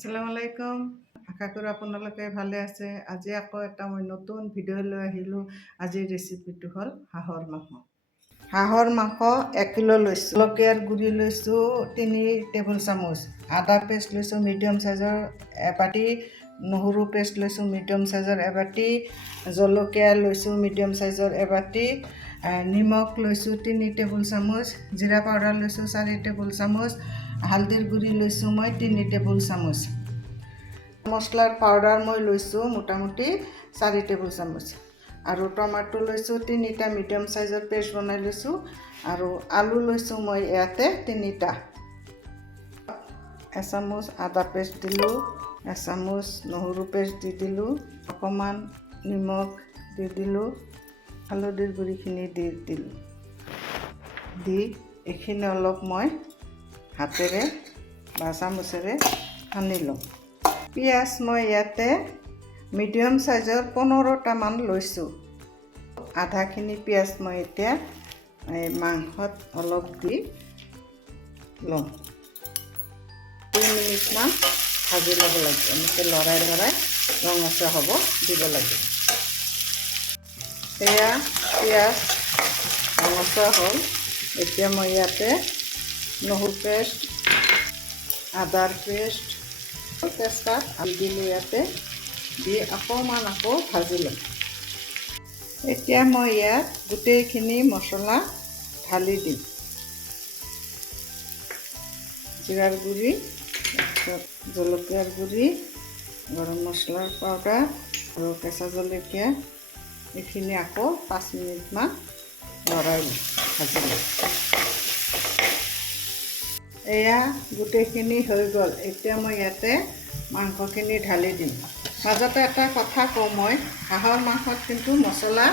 আসসালামু আলাইকুম। আশা কৰোঁ আপোনালোকে ভালে আছে। আজি আকৌ এটা মই নতুন ভিডিঅ' লৈ আহিলোঁ। আজিৰ ৰেচিপিটো হ'ল হাঁহৰ মাংস। হাঁহৰ মাংস 1 কিলো লৈছোঁ। জলকীয়াৰ গুড়ি লৈছোঁ 3 টেবুল চামুচ। আদা পেষ্ট লৈছোঁ মিডিয়াম চাইজৰ এবাটি। নহৰু পেষ্ট লৈছোঁ মিডিয়াম চাইজৰ এবাটি। জলকীয়া লৈছোঁ মিডিয়াম চাইজৰ এবাটি। নিমখ লৈছোঁ 3 টেবুল চামুচ। জিৰা পাউডাৰ লৈছোঁ 4 টেবুল চামুচ। হালদিৰ গুড়ি লৈছোঁ মই 3 টেবুল চামুচ। মছলাৰ পাউডাৰ মই লৈছোঁ মোটামুটি 4 টেবুল চামুচ। আৰু টমাটো লৈছোঁ 3টা মিডিয়াম চাইজৰ পেষ্ট বনাই লৈছোঁ। আৰু আলু লৈছোঁ মই ইয়াতে 3টা। এচামুচ আদা পেষ্ট দিলোঁ, এচামুচ নহৰু পেষ্ট দি দিলোঁ, অকণমান নিমখ দি দিলোঁ, হালধিৰ গুড়িখিনি দি দিলোঁ। দি এইখিনি অলপ মই হাতেৰে বা চামুচেৰে সানি লওঁ। পিঁয়াজ মই ইয়াতে মিডিয়াম চাইজৰ 15টামান লৈছোঁ। আধাখিনি পিঁয়াজ মই এতিয়া মাংসত অলপ দি লওঁ। 2 মিনিটমান ভাজি ল'ব লাগিব। এনেকৈ লৰাই ৰঙচুৱা হ'ব দিব লাগিব। এয়া পিঁয়াজ ৰঙচুৱা হ'ল। এতিয়া মই ইয়াতে নহৰু পেষ্ট, আদাৰ পেষ্ট, তেজপাত আদি দিলোঁ ইয়াতে। দি অকণমান আকৌ ভাজি ল'ম। এতিয়া মই ইয়াত গোটেইখিনি মছলা ঢালি দিম। জিৰাৰ গুড়ি, তাৰপিছত জলকীয়াৰ গুড়ি, গৰম মছলাৰ পাউডাৰ আৰু কেঁচা জলকীয়া, এইখিনি আকৌ 5 মিনিটমান লৰাই ভাজি ল'ম। এয়া গোটেইখিনি হৈ গ'ল। এতিয়া মই ইয়াতে মাংসখিনি ঢালি দিম। মাজতে এটা কথা কওঁ, মই হাঁহৰ মাংসত কিন্তু মছলা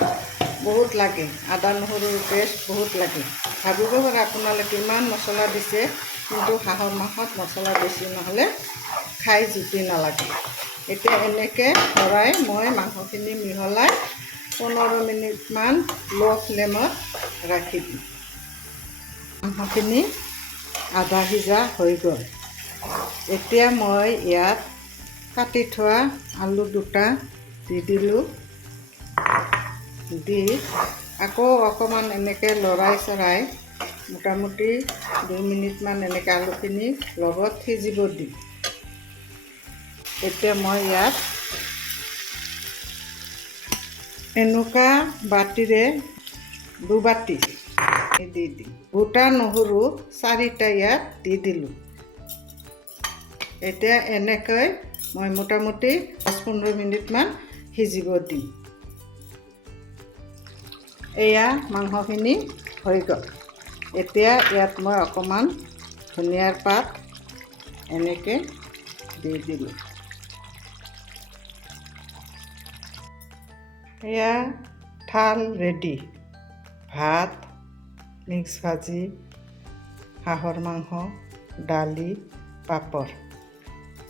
বহুত লাগে। আদা নহৰুৰ পেষ্ট বহুত লাগে। ভাবিব পাৰে আপোনালোকে ইমান মছলা দিছে, কিন্তু হাঁহৰ মাংসত মছলা বেছি নহ'লে খাই জুতি নালাগে। এতিয়া এনেকৈ ভৰাই মই মাংসখিনি মিহলাই 15 মিনিটমান ল' ফ্লেমত ৰাখি দিম। মাংসখিনি আধা সিজা হৈ গ'ল। এতিয়া মই ইয়াত কাটি থোৱা আলু 2টা দি দিলোঁ। দি আকৌ অকণমান এনেকৈ লৰাই মোটামুটি 2 মিনিটমান এনেকৈ আলুখিনি লগত সিজিব দিম। এতিয়া মই ইয়াত এনেকুৱা বাতিৰে 2 বাতি দি দিম। গোটা নহৰু 4টা ইয়াত দি দিলোঁ। এতিয়া এনেকৈ মই মোটামুটি 10-15 মিনিটমান সিজিব দিম। এয়া মাংসখিনি হৈ গ'ল। এতিয়া ইয়াত মই অকণমান ধনিয়াৰ পাত এনেকৈ দি দিলোঁ। এয়া থাল ৰেডি। ভাত, মিক্স ভাজি, হাঁহৰ মাংস, দালি, পাপৰ।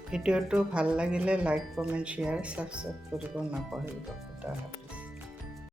ভিডিঅ'টো ভাল লাগিলে লাইক, কমেণ্ট, শ্বেয়াৰ, ছাবস্ক্ৰাইব কৰিব নাপাহৰিব।